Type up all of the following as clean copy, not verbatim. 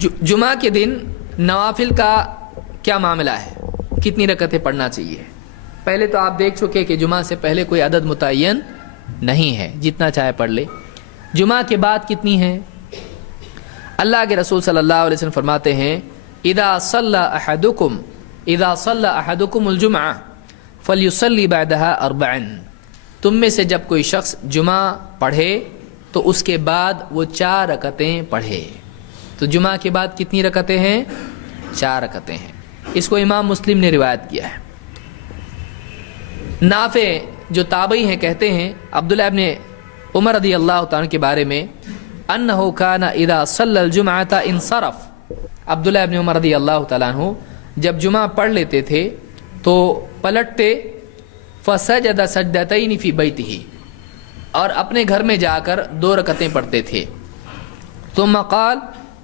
जुमा के दिन नवाफिल का क्या मामला है, कितनी रकतें पढ़ना चाहिए। पहले तो आप देख चुके कि जुमा से पहले कोई अदद मुतय्यन नहीं है, जितना चाहे पढ़ ले। जुमा के बाद कितनी है, अल्लाह के रसूल सल्लल्लाहु अलैहि वसल्लम फरमाते हैं इदा सल्ला अहदुकुमुल जुमा फलयुसल्ली बअदहा अर्बअन। तुम में से जब कोई शख्स जुमा पढ़े तो उसके बाद वो 4 रकतें पढ़े। तो जुमा के बाद कितनी रकतें हैं, 4 रकतें हैं। इसको इमाम मुस्लिम ने रिवायत किया है। नाफे जो ताबई हैं कहते हैं अब्दुल्लाह इब्न उमर रज़ी अल्लाह तआला के बारे में अन्नहु काना इदा सल्लल जुमअता इनसरफ। अब्दुल्लाह इब्न उमर रज़ी अल्लाह तआला अन्हु जब जुमा पढ़ लेते थे तो पलटते फसजद सजदतैन फी बैतिही, और अपने घर में जाकर 2 रकतें पढ़ते थे। तुम्मा क़ाल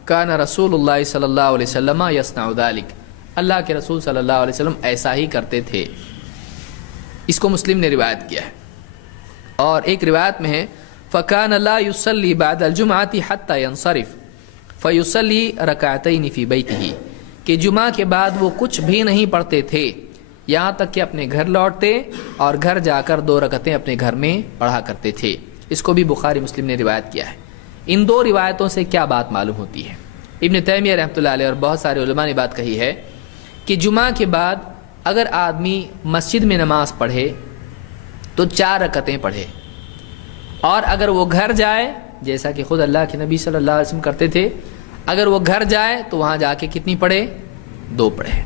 काना रसूलुल्लाह सल्लल्लाहु अलैहि वसल्लम यस्नउ ज़ालिक। अल्लाह के रसूल सल्लल्लाहु अलैहि वसल्लम ऐसा ही करते थे। इसको मुस्लिम ने रिवायत किया है। और एक रिवायत में है फ़कान ला युसल्ली बअदल जुमअती हत्ता यंसरिफ फ़युसल्ली रकअतैन फी बैतिही, कि जुमा के बाद वो कुछ भी नहीं पढ़ते थे यहाँ तक कि अपने घर लौटते और घर जाकर 2 रकतें अपने घर में पढ़ा करते थे। इसको भी बुखारी मुस्लिम ने रिवायत किया है। इन 2 रिवायतों से क्या बात मालूम होती है, इब्न तैमिया रहमतुल्लाह अलैह और बहुत सारे उलमा ने बात कही है कि जुमा के बाद अगर आदमी मस्जिद में नमाज पढ़े तो 4 रकतें पढ़े, और अगर वो घर जाए जैसा कि खुद अल्लाह के नबी सल्लल्लाहु अलैहि वसल्लम करते थे, अगर वो घर जाए तो वहाँ जाके कितनी पढ़े, 2 पढ़े।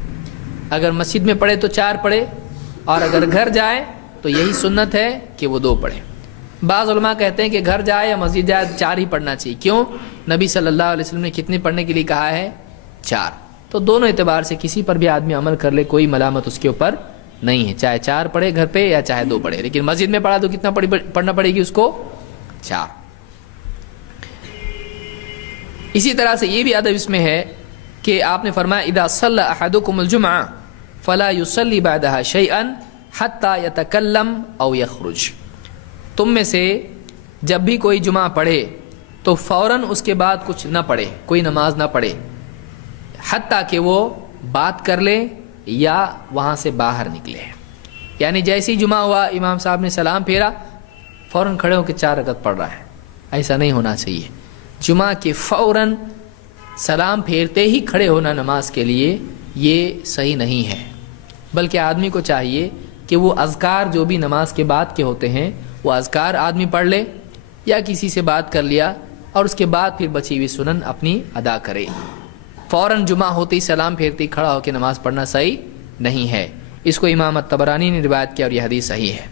अगर मस्जिद में पढ़े तो 4 पढ़े, और अगर घर जाए तो यही सुन्नत है कि वो 2 पढ़े। बाज़ उलमा कहते हैं कि घर जाए या मस्जिद जाए 4 ही पढ़ना चाहिए। क्यों, नबी सल्लल्लाहु अलैहि वसल्लम ने कितने पढ़ने के लिए कहा है, 4। तो दोनों एतबार से किसी पर भी आदमी अमल कर ले, कोई मलामत उसके ऊपर नहीं है, चाहे 4 पढ़े घर पे या चाहे 2 पढ़े। लेकिन मस्जिद में पढ़ा तो कितना पढ़ना पड़ेगी उसको, 4। इसी तरह से ये भी अदब इसमें है कि आपने फरमाया इदा सल्ला अहदुकुमुल जुमअ फला युसल्ली बअदहा शैअन हत्ता यतकल्लम औ यखरुज। तुम में से जब भी कोई जुमा पढ़े तो फौरन उसके बाद कुछ न पढ़े, कोई नमाज ना पढ़े, हत्ता कि वो बात कर ले या वहाँ से बाहर निकले। यानी जैसे ही जुमा हुआ, इमाम साहब ने सलाम फेरा, फौरन खड़े होकर 4 रकत पढ़ रहा है, ऐसा नहीं होना चाहिए। जुमा के फौरन सलाम फेरते ही खड़े होना नमाज के लिए ये सही नहीं है, बल्कि आदमी को चाहिए कि वो अज़कार जो भी नमाज के बाद के होते हैं वो अज़कार आदमी पढ़ ले या किसी से बात कर लिया, और उसके बाद फिर बची हुई सुनन अपनी अदा करे। फ़ौरन जुमा होते ही सलाम फेरते ही खड़ा होकर नमाज पढ़ना सही नहीं है। इसको इमाम अत-तबरानी ने रिवायत किया और यह हदीस सही है।